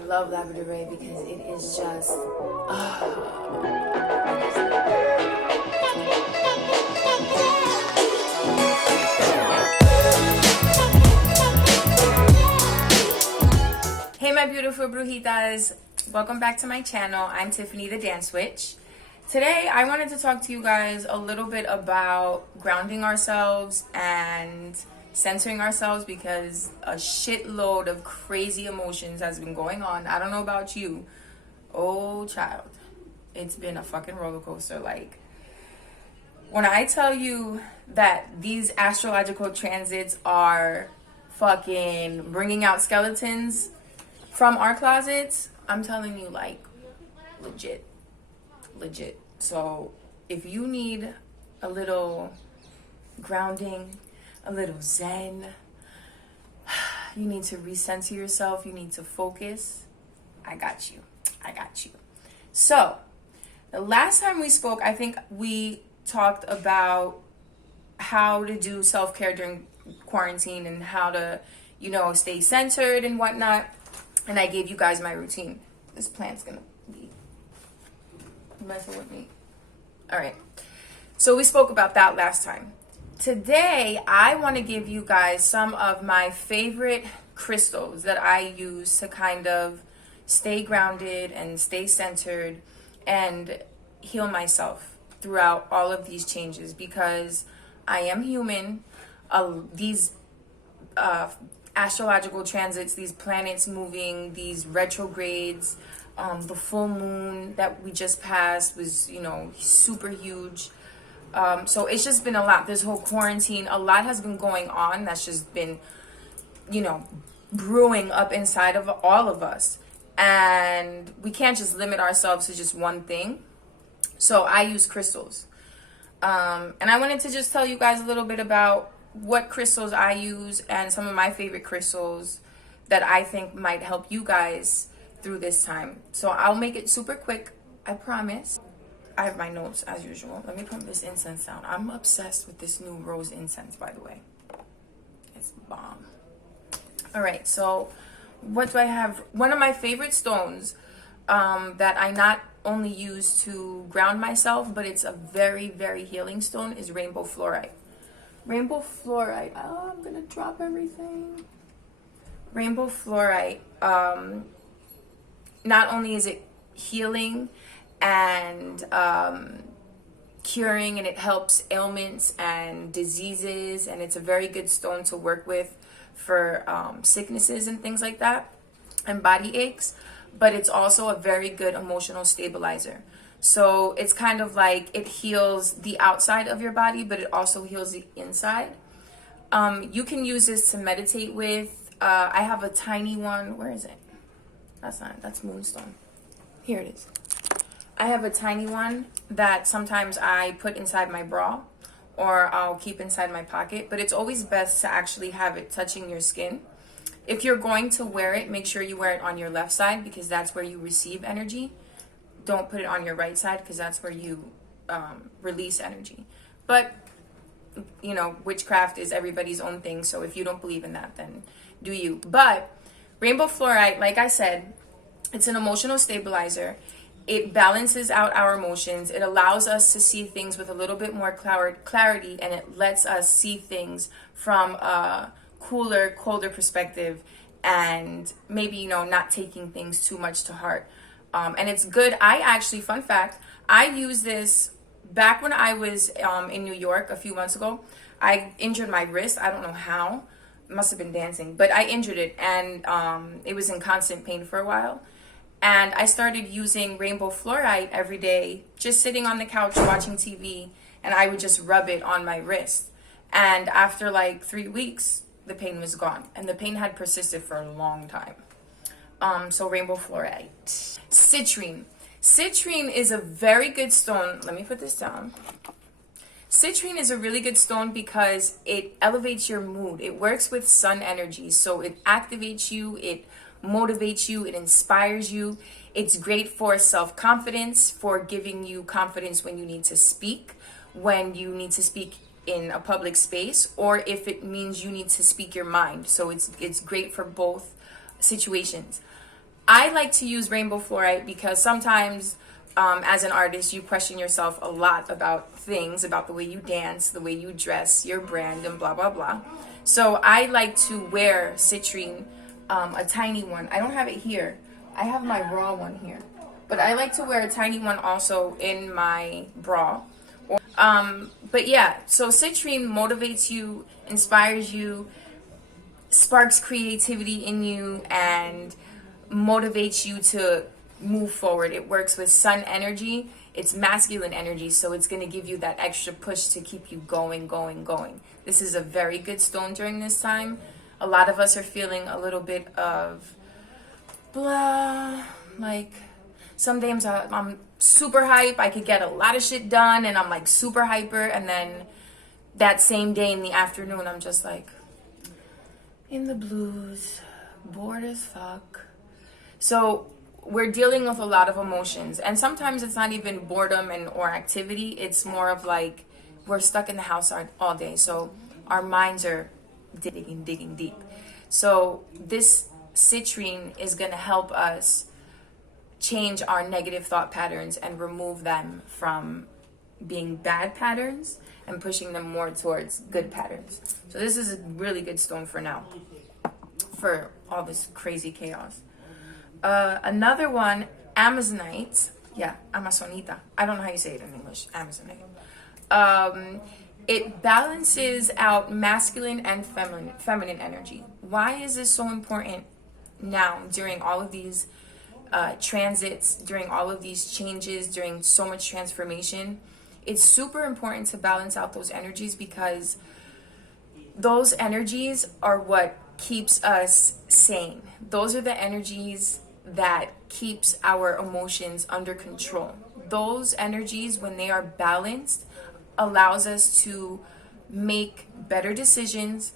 I love Labradorite because it is just Hey my beautiful brujitas, welcome back to my channel. I'm Tiffany the Dance Witch. Today I wanted to talk to you guys a little bit about grounding ourselves and centering ourselves because a shitload of crazy emotions has been going on. I don't know about you. Oh child, it's been a fucking roller coaster. Like, when I tell you that these astrological transits are fucking bringing out skeletons from our closets, I'm telling you, like, legit. So if you need a little grounding, a little zen, you need to recenter yourself, you need to focus, I got you. So the last time we spoke, I think we talked about how to do self-care during quarantine and how to, stay centered and whatnot. And I gave you guys my routine. This plant's gonna be messing with me. All right. So we spoke about that last time. Today, I want to give you guys some of my favorite crystals that I use to kind of stay grounded and stay centered and heal myself throughout all of these changes, because I am human. These astrological transits, these planets moving, these retrogrades, the full moon that we just passed was, super huge. So it's just been a lot. This whole quarantine, a lot has been going on that's just been, brewing up inside of all of us. And we can't just limit ourselves to just one thing. So I use crystals. And I wanted to just tell you guys a little bit about what crystals I use and some of my favorite crystals that I think might help you guys through this time. So I'll make it super quick, I promise. I have my notes as usual. Let me put this incense down. I'm obsessed with this new rose incense, by the way. It's bomb. All right, so what do I have? One of my favorite stones that I not only use to ground myself, but it's a very, very healing stone, is rainbow fluorite. Rainbow fluorite. Oh, I'm gonna drop everything. Rainbow fluorite. Not only is it healing and curing, and it helps ailments and diseases, and it's a very good stone to work with for sicknesses and things like that, and body aches, but it's also a very good emotional stabilizer. So it's kind of like it heals the outside of your body, but it also heals the inside. You can use this to meditate with. I have a tiny one. Where is it? That's moonstone. Here it is. I have a tiny one that sometimes I put inside my bra, or I'll keep inside my pocket, but it's always best to actually have it touching your skin. If you're going to wear it, make sure you wear it on your left side, because that's where you receive energy. Don't put it on your right side, because that's where you release energy. But, witchcraft is everybody's own thing, so if you don't believe in that, then do you. But rainbow fluorite, like I said, it's an emotional stabilizer. It balances out our emotions. It allows us to see things with a little bit more clarity, and it lets us see things from a cooler, colder perspective, and maybe, not taking things too much to heart. And it's good. Fun fact, I used this back when I was in New York a few months ago. I injured my wrist. I don't know how. It must have been dancing, but I injured it, and it was in constant pain for a while. And I started using rainbow fluorite every day, just sitting on the couch watching TV, and I would just rub it on my wrist. And after like 3 weeks, the pain was gone, and the pain had persisted for a long time. So rainbow fluorite. Citrine. Citrine is a very good stone. Let me put this down. Citrine is a really good stone because it elevates your mood. It works with sun energy, so it activates you, it motivates you, it inspires you. It's great for self-confidence, for giving you confidence when you need to speak, in a public space, or if it means you need to speak your mind. So it's great for both situations. I like to use rainbow fluorite because sometimes as an artist, you question yourself a lot about things, about the way you dance, the way you dress, your brand, and blah, blah, blah. So I like to wear Citrine, a tiny one. I don't have it here. I have my raw one here. But I like to wear a tiny one also in my bra. But yeah, so Citrine motivates you, inspires you, sparks creativity in you, and motivates you to move forward. It works with sun energy. It's masculine energy, so it's going to give you that extra push to keep you going, going, going. This is a very good stone during this time. A lot of us are feeling a little bit of blah, like some days I'm super hype. I could get a lot of shit done and I'm like super hyper, and then that same day in the afternoon I'm just like in the blues, bored as fuck. So we're dealing with a lot of emotions, and sometimes it's not even boredom and or activity. It's more of like we're stuck in the house all day, so our minds are digging deep. So this Citrine is going to help us change our negative thought patterns and remove them from being bad patterns and pushing them more towards good patterns. So this is a really good stone for now, for all this crazy chaos. Another one, Amazonite. Yeah, Amazonita. I don't know how you say it in English. Amazonite. It balances out masculine and feminine energy. Why is this so important now during all of these transits, during all of these changes, during so much transformation? It's super important to balance out those energies, because those energies are what keeps us sane. Those are the energies that keeps our emotions under control. Those energies, when they are balanced, allows us to make better decisions.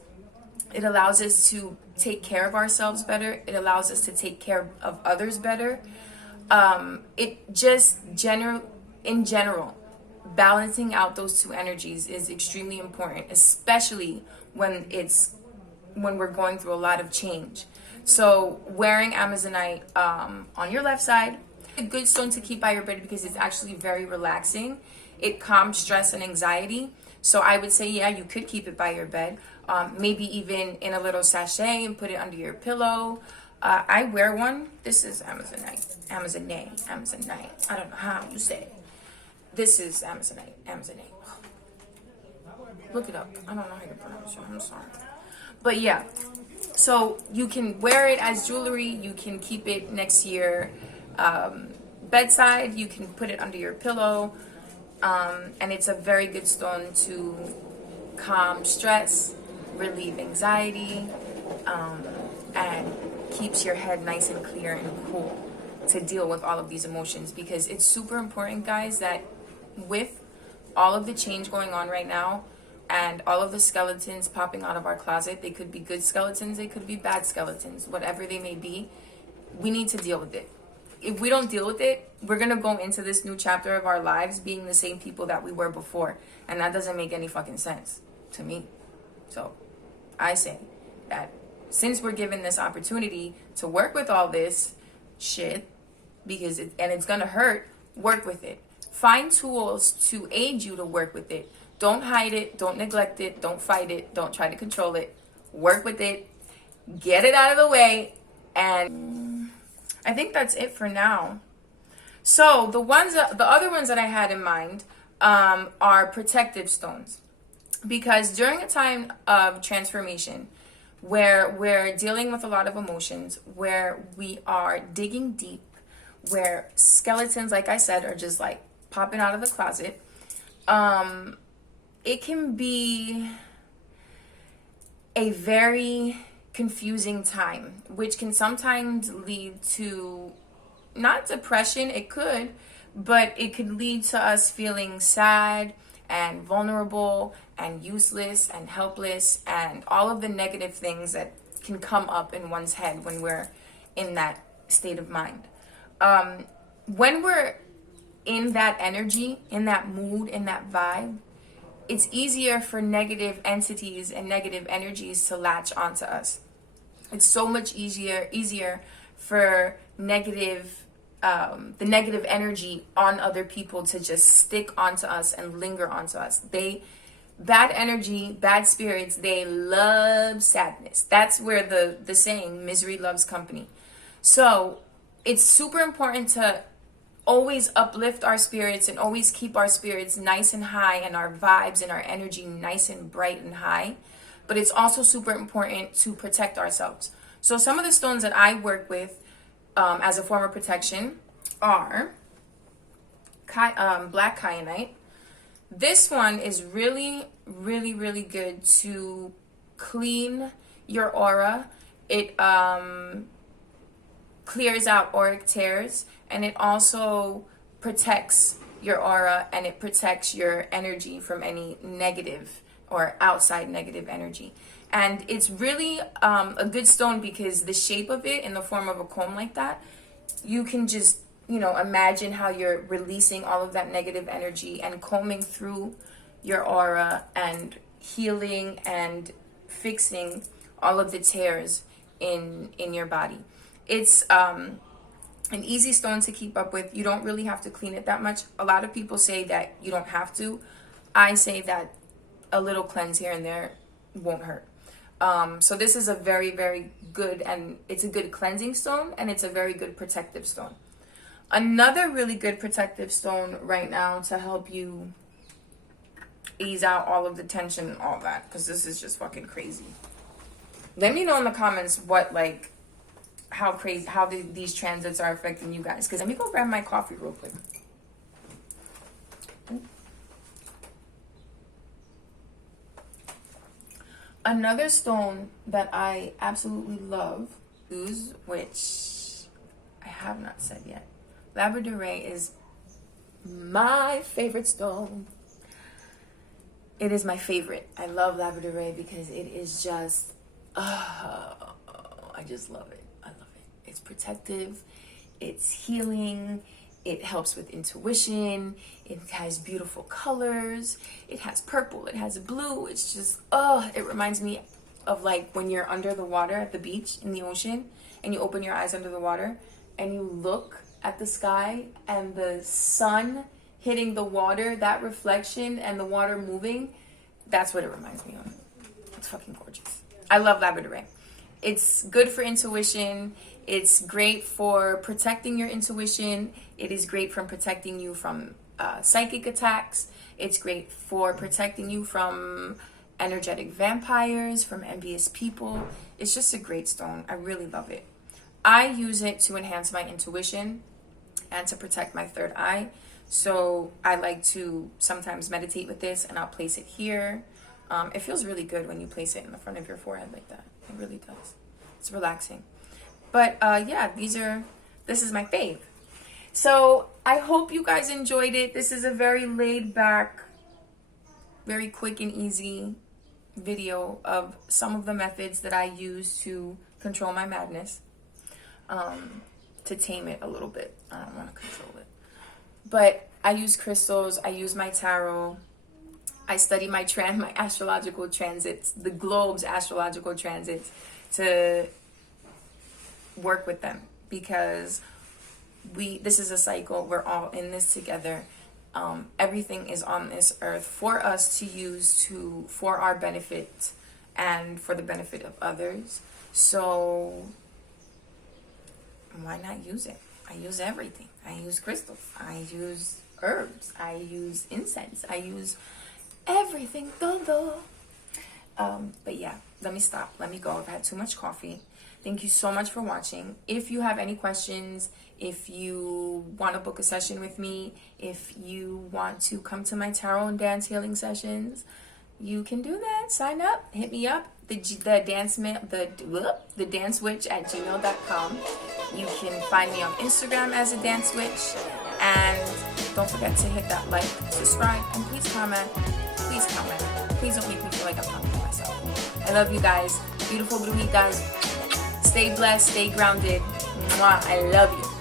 It allows us to take care of ourselves better. It allows us to take care of others better. In general, balancing out those two energies is extremely important, especially when we're going through a lot of change. So wearing Amazonite on your left side, a good stone to keep by your bed because it's actually very relaxing. It calms stress and anxiety. So I would say, yeah, you could keep it by your bed. Maybe even in a little sachet and put it under your pillow. I wear one. This is Amazonite. I don't know how you say it. This is Amazonite. Look it up. I don't know how to pronounce it. I'm sorry. But yeah, so you can wear it as jewelry. You can keep it next to your bedside. You can put it under your pillow. And it's a very good stone to calm stress, relieve anxiety, and keeps your head nice and clear and cool to deal with all of these emotions. Because it's super important, guys, that with all of the change going on right now and all of the skeletons popping out of our closet, they could be good skeletons, they could be bad skeletons, whatever they may be, we need to deal with it. If we don't deal with it, we're going to go into this new chapter of our lives being the same people that we were before. And that doesn't make any fucking sense to me. So I say that since we're given this opportunity to work with all this shit, because it's going to hurt, work with it. Find tools to aid you to work with it. Don't hide it. Don't neglect it. Don't fight it. Don't try to control it. Work with it. Get it out of the way. And I think that's it for now. So the other ones that I had in mind are protective stones, because during a time of transformation, where we're dealing with a lot of emotions, where we are digging deep, where skeletons, like I said, are just like popping out of the closet, it can be a very confusing time, which can sometimes lead to not depression. It could, but it could lead to us feeling sad and vulnerable and useless and helpless and all of the negative things that can come up in one's head when we're in that state of mind. When we're in that energy, in that mood, in that vibe, it's easier for negative entities and negative energies to latch onto us. It's so much easier for negative, the negative energy on other people to just stick onto us and linger onto us. Bad energy, bad spirits, they love sadness. That's where the saying, misery loves company. So it's super important to always uplift our spirits and always keep our spirits nice and high and our vibes and our energy nice and bright and high. But it's also super important to protect ourselves. So some of the stones that I work with as a form of protection are black kyanite. This one is really, really, really good to clean your aura. It clears out auric tears, and it also protects your aura, and it protects your energy from any negative or outside negative energy. And it's really a good stone because the shape of it in the form of a comb like that, you can just, you know, imagine how you're releasing all of that negative energy and combing through your aura and healing and fixing all of the tears in your body. It's an easy stone to keep up with. You don't really have to clean it that much. A lot of people say that you don't have to. I say that a little cleanse here and there won't hurt. So this is a very, very good, and it's a good cleansing stone, and it's a very good protective stone. Another really good protective stone right now to help you ease out all of the tension and all that, because this is just fucking crazy. Let me know in the comments what, like, how crazy, how these transits are affecting you guys. Because let me go grab my coffee real quick. Another stone that I absolutely love is, which I have not said yet. Labradorite is my favorite stone. It is my favorite. I love Labradorite because it is just, I just love it. I love it. It's protective. It's healing. It helps with intuition. It has beautiful colors. It has purple. It has blue. It's just, it reminds me of like when you're under the water at the beach in the ocean and you open your eyes under the water and you look at the sky and the sun hitting the water, that reflection and the water moving. That's what it reminds me of. It's fucking gorgeous. I love Labradorite. It's good for intuition. It's great for protecting your intuition. It is great from protecting you from psychic attacks. It's great for protecting you from energetic vampires, from envious people. It's just a great stone. I really love it. I use it to enhance my intuition and to protect my third eye. So I like to sometimes meditate with this, and I'll place it here. It feels really good when you place it in the front of your forehead like that. It really does. It's relaxing. But yeah, this is my fave. So I hope you guys enjoyed it. This is a very laid back, very quick and easy video of some of the methods that I use to control my madness, to tame it a little bit. I don't want to control it. But I use crystals. I use my tarot. I study my astrological transits, the globe's astrological transits, to work with them, because this is a cycle. We're all in this together. Everything is on this earth for us to use for our benefit and for the benefit of others. So why not use it? I use everything. I use crystals. I use herbs. I use incense. I use everything. Todo. But yeah, let me stop. Let me go. I've had too much coffee. Thank you so much for watching. If you have any questions, if you want to book a session with me, if you want to come to my tarot and dance healing sessions, you can do that. Sign up. Hit me up. The dancewitch@gmail.com. You can find me on Instagram as a dance witch, and don't forget to hit that like, subscribe, and please comment. Please comment. Please don't make me feel like I'm talking to myself. I love you guys. Beautiful Brujitas. Stay blessed. Stay grounded. Mwah. I love you.